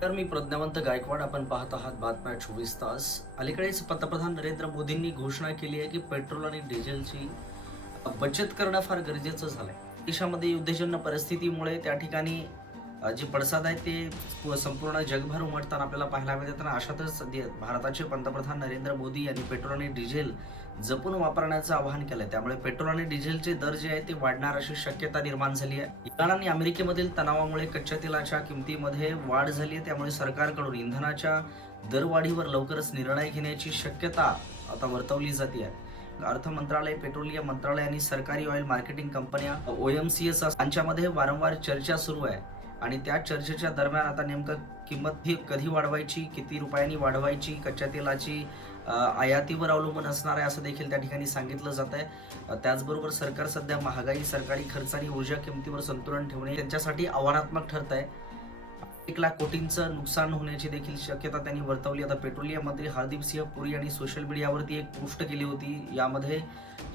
तर मी प्रज्ञावंत गायकवाड. आपण पाहत आहात बातम्या 24 तास. अलीकडेच पंतप्रधान नरेंद्र मोदींनी घोषणा केली आहे की पेट्रोल आणि डिझेलची बचत करणं फार गरजेचं झालंय. देशामध्ये युद्धजन्य परिस्थितीमुळे त्या ठिकाणी जे पडसाद आहेत ते संपूर्ण जगभर उमटताना आपल्याला पाहायला मिळतात. आणि अशातच भारताचे पंतप्रधान नरेंद्र मोदी यांनी पेट्रोल आणि डिझेल जपून वापरण्याचं आवाहन केलंय. त्यामुळे पेट्रोल आणि डिझेलचे दर जे आहेत ते वाढणार अशी शक्यता निर्माण झाली आहे. इराण आणि अमेरिकेमधील तणावामुळे कच्च्या तेलाच्या किमतीमध्ये वाढ झाली आहे. त्यामुळे सरकारकडून इंधनाच्या दरवाढीवर लवकरच निर्णय घेण्याची शक्यता आता वर्तवली जाते आहे. अर्थ मंत्रालय, पेट्रोलियम मंत्रालय आणि सरकारी ऑइल मार्केटिंग कंपन्या OMCS यांच्यामध्ये वारंवार चर्चा सुरू आहे. आणि त्या चर्चेच्या दरम्यान आता नेमकं किंमत ही कधी वाढवायची, किती रुपयांनी वाढवायची, कच्च्या तेलाची आयातीवर अवलंबून असणार आहे असं देखील त्या ठिकाणी सांगितलं जात आहे. त्याचबरोबर सरकार सध्या महागाई, सरकारी खर्च आणि ऊर्जा किमतीवर संतुलन ठेवणे त्यांच्यासाठी आव्हानात्मक ठरत आहे. 1,00,000 कोटींचं नुकसान होण्याची देखील शक्यता त्यांनी वर्तवली. आता पेट्रोलियम मंत्री हरदीप सिंह पुरी यांनी सोशल मीडियावरती एक पोस्ट केली होती. यामध्ये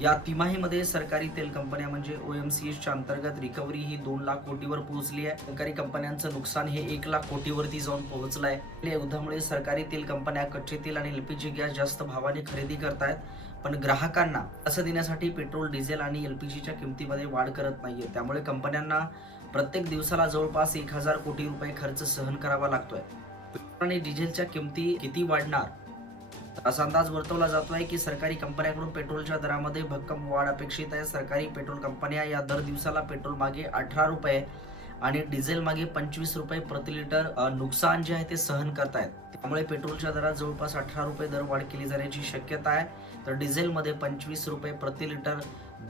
या तिमाहीमध्ये सरकारी तेल कंपन्या म्हणजे OMCSच्या अंतर्गत रिकव्हरी ही 2,00,000 कोटीवर पोहोचली आहे. सरकारी कंपन्यांचं नुकसान हे 1,00,000 कोटीवरती जाऊन पोहोचलं आहे. या युद्धामुळे सरकारी तेल कंपन्या कच्चे तेल आणि LPG गॅस जास्त भावाने खरेदी करतायत, पण ग्राहकांना असं देण्यासाठी पेट्रोल, डिझेल आणि LPGच्या किमतीमध्ये वाढ करत नाहीये. त्यामुळे कंपन्यांना प्रत्येक दिवसाला जवळपास 1,000 कोटी रुपये खर्च सहन करावा लागतोय. पेट्रोल आणि डिझेलच्या किमती किती वाढणार? असा अंदाज वर्तवला जातोय की सरकारी कंपन्यांकडून पेट्रोलच्या दरामध्ये भक्कम वाढ अपेक्षित आहे. सरकारी पेट्रोल कंपन्या या दर दिवसाला पेट्रोल मागे 18 रुपये आणि डिझेल मागे 25 रुपये प्रति लिटर नुकसान जे आहे ते सहन करतायत. त्यामुळे पेट्रोलच्या दरात जवळपास 18 रुपये दरवाढ केली जाण्याची शक्यता आहे, तर डिझेलमध्ये 25 रुपये प्रति लिटर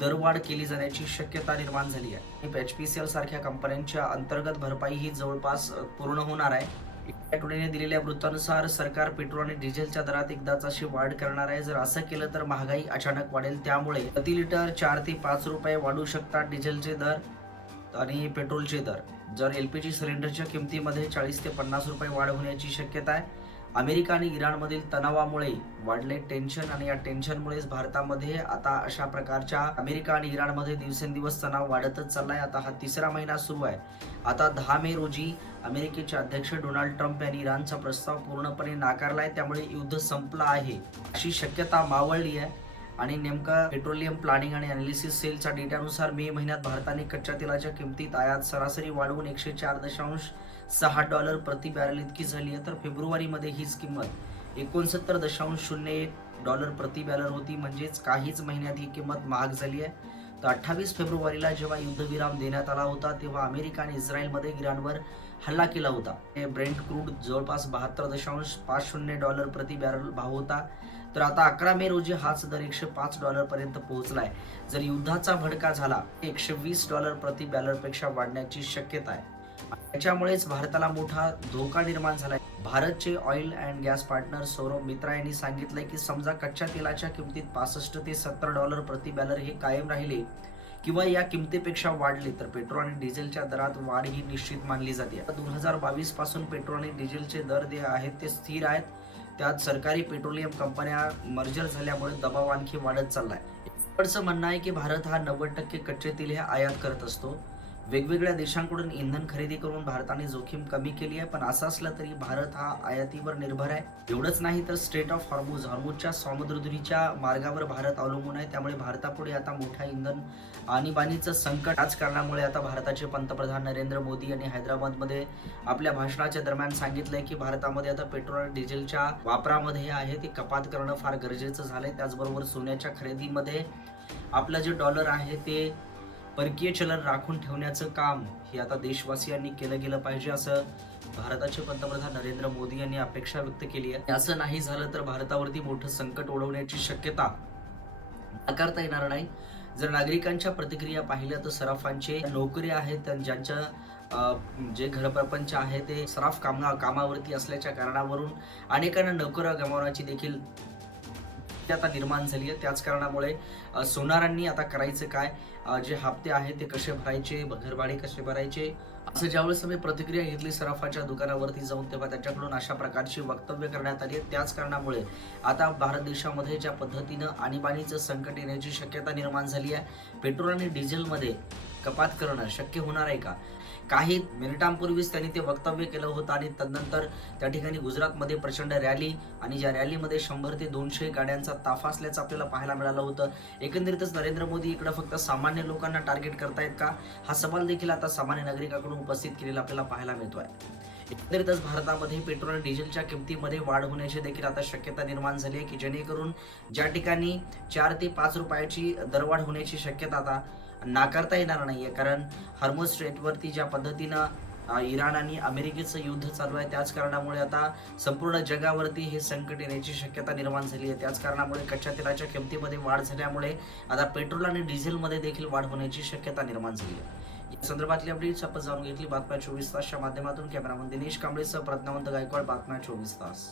दरवाढ केली जाण्याची शक्यता निर्माण झाली आहे. HPCL सारख्या कंपन्यांच्या अंतर्गत भरपाई ही जवळपास पूर्ण होणार आहे. इंडिया टुडेने दिलेल्या वृत्तानुसार सरकार पेट्रोल आणि डिझेलच्या दरात एकदाच अशी वाढ करणार आहे. जर असं केलं तर महागाई अचानक वाढेल. त्यामुळे प्रति लिटर 4 ते 5 रुपये वाढू शकतात डिझेलचे दर आणि पेट्रोलचे दर. जर LPG सिलेंडरच्या किमतीमध्ये 40 ते 50 रुपये वाढ होण्याची शक्यता आहे. अमेरिका आणि इराणमधील तणावामुळे वाढले टेन्शन आणि या टेन्शनमुळेच भारतामध्ये आता अशा प्रकारच्या अमेरिका आणि इराणमध्ये दिवसेंदिवस तणाव वाढतच चाललाय. आता हा 3रा महिना सुरू आहे. आता 10 मे रोजी अमेरिकेचे अध्यक्ष डोनाल्ड ट्रम्प यांनी इराणचा प्रस्ताव पूर्णपणे नाकारलाय. त्यामुळे युद्ध संपलं आहे अशी शक्यता मावळली आहे. आणि नेमका पेट्रोलियम प्लॅनिंग आणि अनालिसिस सेलच्या डेटानुसार मे महिन्यात भारताने कच्च्या तेलाच्या किमतीत आयात सरासरी वाढवून $104.6 प्रति बॅरल इतकी झाली आहे. तर फेब्रुवारीमध्ये हीच किंमत $69.01 प्रति बॅरल होती. म्हणजेच काहीच महिन्यात ही किंमत महाग झाली आहे. तर 28 फेब्रुवारीला जेव्हा युद्धविराम देण्यात आला होता तेव्हा अमेरिका आणि इस्रायलमध्ये इराणवर हल्ला केला होता. ब्रेंट क्रूड जवळपास $72.50 प्रति बॅरल भाव होता. तर आता 11 मे रोजी हाच दर $105 पर्यंत पोहोचलाय. जर युद्धाचा भडका झाला $120 प्रति बॅरल पेक्षा वाढण्याची शक्यता आहे. त्याच्यामुळेच भारताला मोठा धोका निर्माण झालाय. भारतचे oil and gas partner Saurabh मित्रा यांनी सांगितलंय की समजा कच्च्या तेलाच्या किमतीत $65 ते $70 प्रति बॅरल हे कायम राहिले किंवा या किमतीपेक्षा वाढले तर पेट्रोल आणि डिझेलच्या दरात वाढ ही निश्चित मानली जाते. 2022 पासून पेट्रोल आणि डिझेलचे दर जे आहेत ते स्थिर आहेत. त्यात सरकारी पेट्रोलियम कंपन्या मर्जर झाल्यामुळे दबाव आणखी वाढत चाललाय. एक्सपर्टचं म्हणणं आहे की भारत हा 90% कच्चे तेल हे आयात करत असतो. वेगवेगळ्या देशांकडून इंधन खरेदी करून भारताने जोखीम कमी केली आहे. पण असं असलं तरी भारत हा आयातीवर निर्भर आहे. एवढंच नाही तर स्ट्रेट ऑफ हॉर्मुझच्या समुद्रधुनीच्या मार्गावर भारत अवलंबून आहे. त्यामुळे भारतापुढे आता मोठा इंधन आणीबाणीचं संकट. राजकारणामुळे आता भारताचे पंतप्रधान नरेंद्र मोदी यांनी हैदराबादमध्ये आपल्या भाषणाच्या दरम्यान सांगितलंय की भारतामध्ये आता पेट्रोल आणि डिझेलच्या वापरामध्ये आहे ते कपात करणं फार गरजेचं झालंय. त्याचबरोबर सोन्याच्या खरेदीमध्ये आपलं जे डॉलर आहे ते परकीय चलन राखून ठेवण्याचं काम हे आता देशवासियांनी केलं गेलं पाहिजे असं भारताचे पंतप्रधान नरेंद्र मोदी यांनी अपेक्षा व्यक्त केली आहे. असं नाही झालं तर भारतावरती मोठं संकट ओढवण्याची शक्यता नाकारता येणार नाही. जर नागरिकांच्या प्रतिक्रिया पाहिल्या तर सराफांचे नोकरी आहेत ज्यांच्या जे घरप्रपंच आहे ते सराफ कामावरती असल्याच्या कारणावरून अनेकांना नोकऱ्या गमावण्याची देखील आता निर्माण झाली आहे. त्याच कारणामुळे सोनारांनी आता करायचं काय, जे हप्ते आहेत ते कसे भरायचे, घरभाडे कसे भरायचे, असं ज्यावेळेस मी प्रतिक्रिया घेतली सराफाच्या दुकानावरती जाऊन तेव्हा त्याच्याकडून अशा प्रकारची वक्तव्य करण्यात आली. त्याच कारणामुळे आता भारत देशामध्ये ज्या पद्धतीनं आणीबाणीचं संकट येण्याची शक्यता निर्माण झाली आहे. पेट्रोल आणि डिझेलमध्ये कपात करणं शक्य होणार आहे का? काही मिनिटांपूर्वीच त्यांनी ते वक्तव्य केलं होतं आणि तदनंतर त्या ठिकाणी गुजरातमध्ये प्रचंड रॅली आणि ज्या रॅलीमध्ये 100 ते 200 गाड्यांचा ताफा असल्याचं आपल्याला पाहायला मिळालं होतं. एकंदरीतच नरेंद्र मोदी इकडे फक्त सामान्य लोकांना टार्गेट करतायत का, हा सवाल देखील आता सामान्य नागरिकांकडून उपस्थित केलेला आपल्याला पाहायला मिळतोय. एकंदरीतच भारतामध्ये पेट्रोल आणि डिझेलच्या किमतीमध्ये वाढ होण्याची देखील आता शक्यता निर्माण झाली आहे की जेणेकरून ज्या ठिकाणी 4 ते 5 रुपयाची दरवाढ होण्याची शक्यता आता नाकारता येणार नाहीये. कारण हॉर्मुझ स्ट्रेटवरती ज्या पद्धतीनं इराण आणि अमेरिकेचं युद्ध चालू आहे त्याच कारणामुळे आता संपूर्ण जगावरती हे संकट येण्याची शक्यता निर्माण झाली आहे. त्याच कारणामुळे कच्च्या तेलाच्या किमतीमध्ये वाढ झाल्यामुळे आता पेट्रोल आणि डिझेलमध्ये देखील वाढ होण्याची शक्यता निर्माण झाली आहे. या संदर्भातली अपडेट्स आपण जाणून घेतली बातम्या 24 तासच्या माध्यमातून. कॅमेरामन दिनेश कांबळेसह प्रज्ञावंत गायकवाड, बातम्या 24 तास.